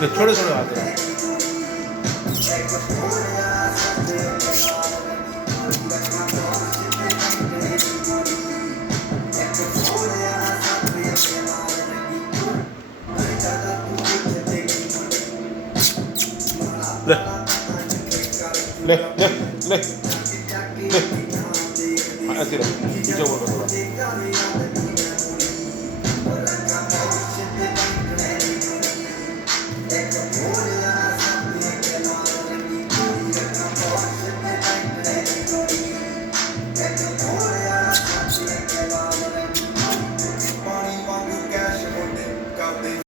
ਲੈ ਥੋੜੇ ਥੋੜੇ ਆਤੇ ले ले ले ले ले ऐसे रख नीचे बोल थोड़ा